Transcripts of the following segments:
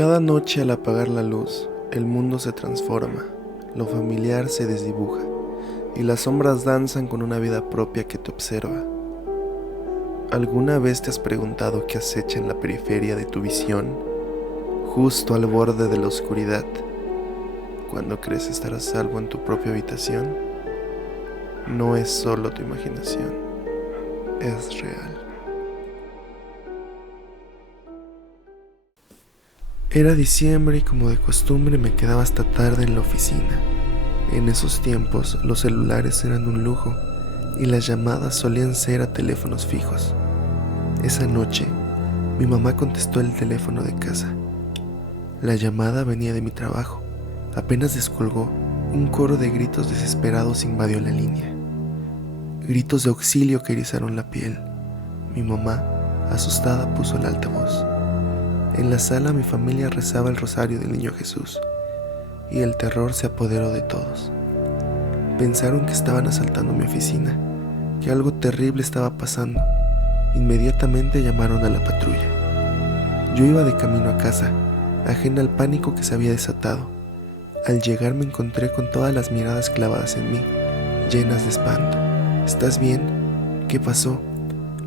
Cada noche al apagar la luz, el mundo se transforma, lo familiar se desdibuja y las sombras danzan con una vida propia que te observa. ¿Alguna vez te has preguntado qué acecha en la periferia de tu visión, justo al borde de la oscuridad, cuando crees estar a salvo en tu propia habitación? No es solo tu imaginación, es real. Era diciembre y como de costumbre me quedaba hasta tarde en la oficina. En esos tiempos los celulares eran un lujo y las llamadas solían ser a teléfonos fijos. Esa noche, mi mamá contestó el teléfono de casa. La llamada venía de mi trabajo. Apenas descolgó, un coro de gritos desesperados invadió la línea. Gritos de auxilio que erizaron la piel. Mi mamá, asustada, puso el altavoz. En la sala mi familia rezaba el rosario del Niño Jesús y el terror se apoderó de todos. Pensaron que estaban asaltando mi oficina, que algo terrible estaba pasando. Inmediatamente llamaron a la patrulla. Yo iba de camino a casa, ajena al pánico que se había desatado. Al llegar me encontré con todas las miradas clavadas en mí, llenas de espanto. ¿Estás bien? ¿Qué pasó?,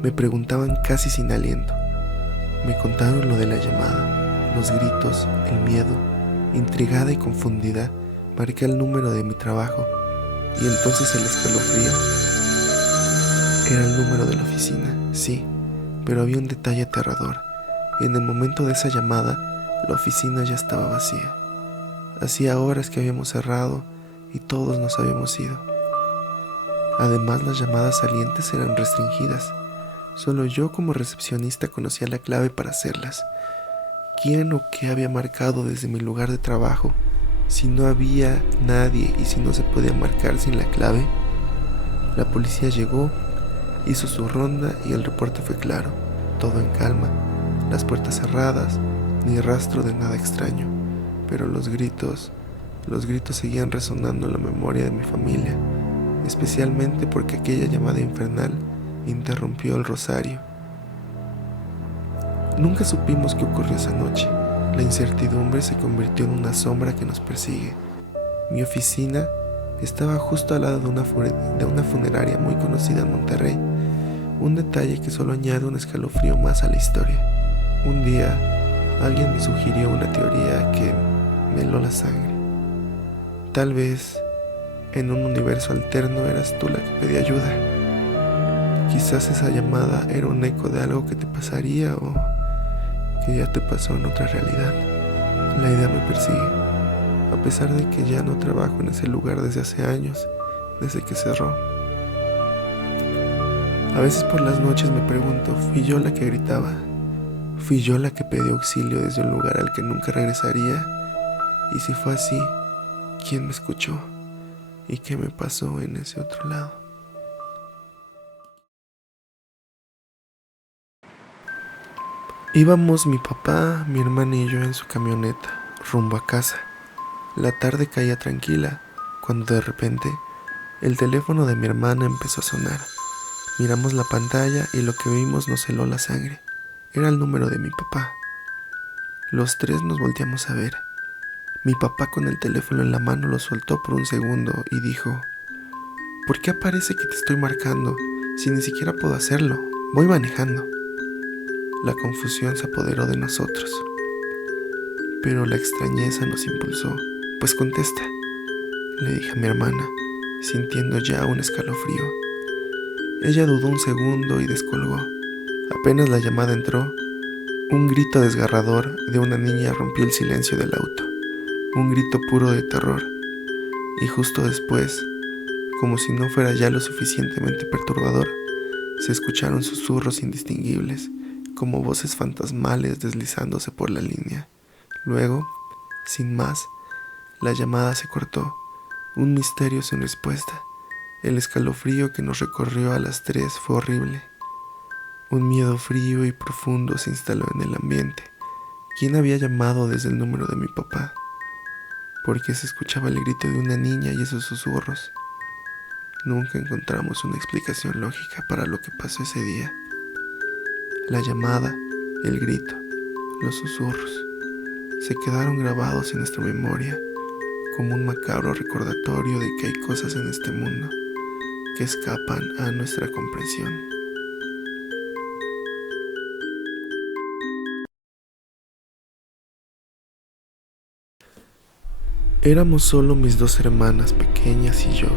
me preguntaban casi sin aliento. Me contaron lo de la llamada, los gritos, el miedo. Intrigada y confundida, marqué el número de mi trabajo y entonces el escalofrío. Era el número de la oficina, sí, pero había un detalle aterrador. En el momento de esa llamada, la oficina ya estaba vacía. Hacía horas que habíamos cerrado y todos nos habíamos ido. Además, las llamadas salientes eran restringidas. Solo yo como recepcionista conocía la clave para hacerlas. ¿Quién o qué había marcado desde mi lugar de trabajo? Si no había nadie y si no se podía marcar sin la clave. La policía llegó, hizo su ronda y el reporte fue claro. Todo en calma, las puertas cerradas, ni rastro de nada extraño. Pero los gritos seguían resonando en la memoria de mi familia, especialmente porque aquella llamada infernal interrumpió el rosario. Nunca supimos qué ocurrió esa noche. La incertidumbre se convirtió en una sombra que nos persigue. Mi oficina estaba justo al lado de una funeraria muy conocida en Monterrey, un detalle que solo añade un escalofrío más a la historia. Un día, alguien me sugirió una teoría que me heló la sangre. Tal vez, en un universo alterno eras tú la que pedía ayuda. Quizás esa llamada era un eco de algo que te pasaría o que ya te pasó en otra realidad. La idea me persigue, a pesar de que ya no trabajo en ese lugar desde hace años, desde que cerró. A veces por las noches me pregunto, ¿fui yo la que gritaba? ¿Fui yo la que pedí auxilio desde un lugar al que nunca regresaría? Y si fue así, ¿quién me escuchó? ¿Y qué me pasó en ese otro lado? Íbamos mi papá, mi hermana y yo en su camioneta, rumbo a casa. La tarde caía tranquila, cuando de repente el teléfono de mi hermana empezó a sonar. Miramos la pantalla y lo que vimos nos heló la sangre. Era el número de mi papá. Los tres nos volteamos a ver. Mi papá con el teléfono en la mano lo soltó por un segundo y dijo: ¿por qué aparece que te estoy marcando si ni siquiera puedo hacerlo? Voy manejando. La confusión se apoderó de nosotros, pero la extrañeza nos impulsó. Pues contesta, le dije a mi hermana, sintiendo ya un escalofrío. Ella dudó un segundo y descolgó. Apenas la llamada entró, un grito desgarrador de una niña rompió el silencio del auto. Un grito puro de terror. Y justo después, como si no fuera ya lo suficientemente perturbador, se escucharon susurros indistinguibles, como voces fantasmales deslizándose por la línea. Luego, sin más, la llamada se cortó. Un misterio sin respuesta. El escalofrío que nos recorrió a las tres fue horrible. Un miedo frío y profundo se instaló en el ambiente. ¿Quién había llamado desde el número de mi papá? ¿Por qué se escuchaba el grito de una niña y esos susurros? Nunca encontramos una explicación lógica para lo que pasó ese día. La llamada, el grito, los susurros. se quedaron grabados en nuestra memoria como un macabro recordatorio de que hay cosas en este mundo que escapan a nuestra comprensión. Éramos solo mis dos hermanas pequeñas y yo.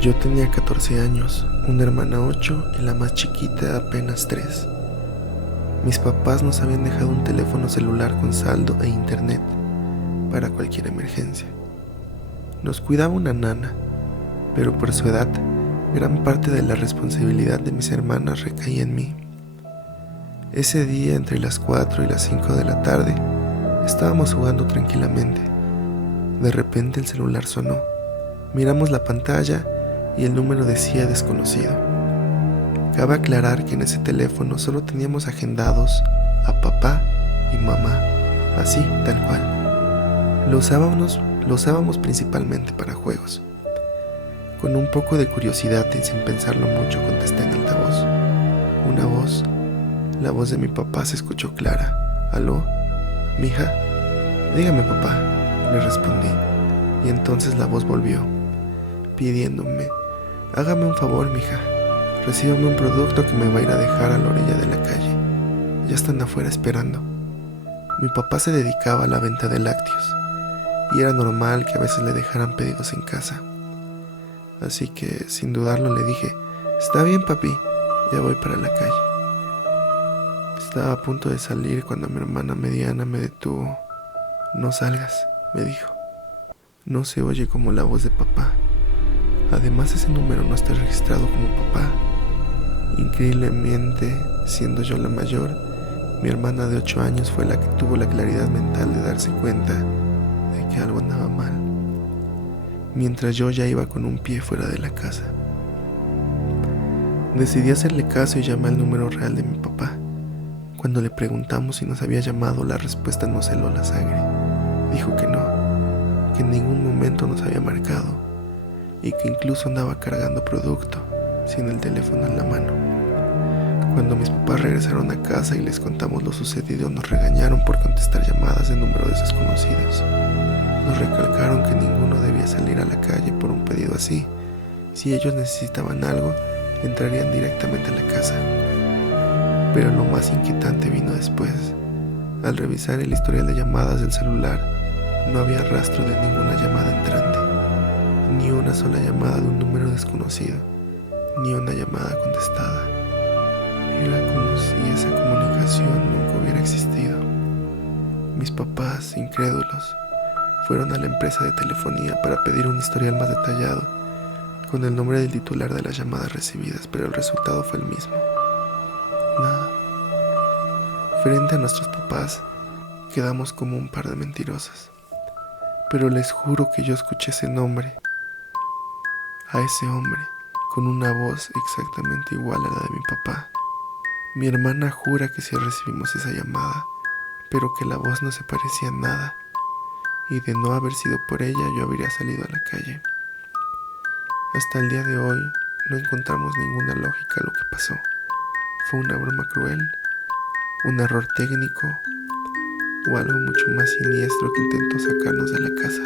Yo tenía 14 años, una hermana 8 y la más chiquita apenas 3. Mis papás nos habían dejado un teléfono celular con saldo e internet para cualquier emergencia. Nos cuidaba una nana, pero por su edad, gran parte de la responsabilidad de mis hermanas recaía en mí. Ese día, entre las 4 y las 5 de la tarde, estábamos jugando tranquilamente. De repente el celular sonó. Miramos la pantalla y el número decía desconocido. Cabe aclarar que en ese teléfono solo teníamos agendados a papá y mamá, así, tal cual. Lo usábamos principalmente para juegos. Con un poco de curiosidad y sin pensarlo mucho contesté en altavoz. Una voz, la voz de mi papá se escuchó clara. ¿Aló? ¿Mija? Dígame, papá, le respondí. Y entonces la voz volvió, pidiéndome: hágame un favor, mija. Recíbame un producto que me va a ir a dejar a la orilla de la calle. Ya están afuera esperando. Mi papá se dedicaba a la venta de lácteos y era normal que a veces le dejaran pedidos en casa. Así que, sin dudarlo, le dije: está bien, papi, ya voy para la calle. Estaba a punto de salir cuando mi hermana mediana me detuvo. No salgas, me dijo. No se oye como la voz de papá. Además, ese número no está registrado como papá. Increíblemente, siendo yo la mayor, mi hermana de 8 años fue la que tuvo la claridad mental de darse cuenta de que algo andaba mal, mientras yo ya iba con un pie fuera de la casa. Decidí hacerle caso y llamé al número real de mi papá. Cuando le preguntamos si nos había llamado, la respuesta nos heló la sangre. Dijo que no, que en ningún momento nos había marcado y que incluso andaba cargando producto sin el teléfono en la mano. Cuando mis papás regresaron a casa y les contamos lo sucedido, nos regañaron por contestar llamadas de números desconocidos. Nos recalcaron que ninguno debía salir a la calle por un pedido así. Si ellos necesitaban algo, entrarían directamente a la casa. Pero lo más inquietante vino después. Al revisar el historial de llamadas del celular, no había rastro de ninguna llamada entrante, ni una sola llamada de un número desconocido, ni una llamada contestada. Era como si esa comunicación nunca hubiera existido. Mis papás, incrédulos, fueron a la empresa de telefonía para pedir un historial más detallado con el nombre del titular de las llamadas recibidas, pero el resultado fue el mismo. Nada. Frente a nuestros papás, quedamos como un par de mentirosas. Pero les juro que yo escuché ese nombre, a ese hombre, con una voz exactamente igual a la de mi papá. Mi hermana jura que sí recibimos esa llamada, pero que la voz no se parecía en nada, y de no haber sido por ella yo habría salido a la calle. Hasta el día de hoy no encontramos ninguna lógica a lo que pasó. ¿Fue una broma cruel? ¿Un error técnico? ¿O algo mucho más siniestro que intentó sacarnos de la casa?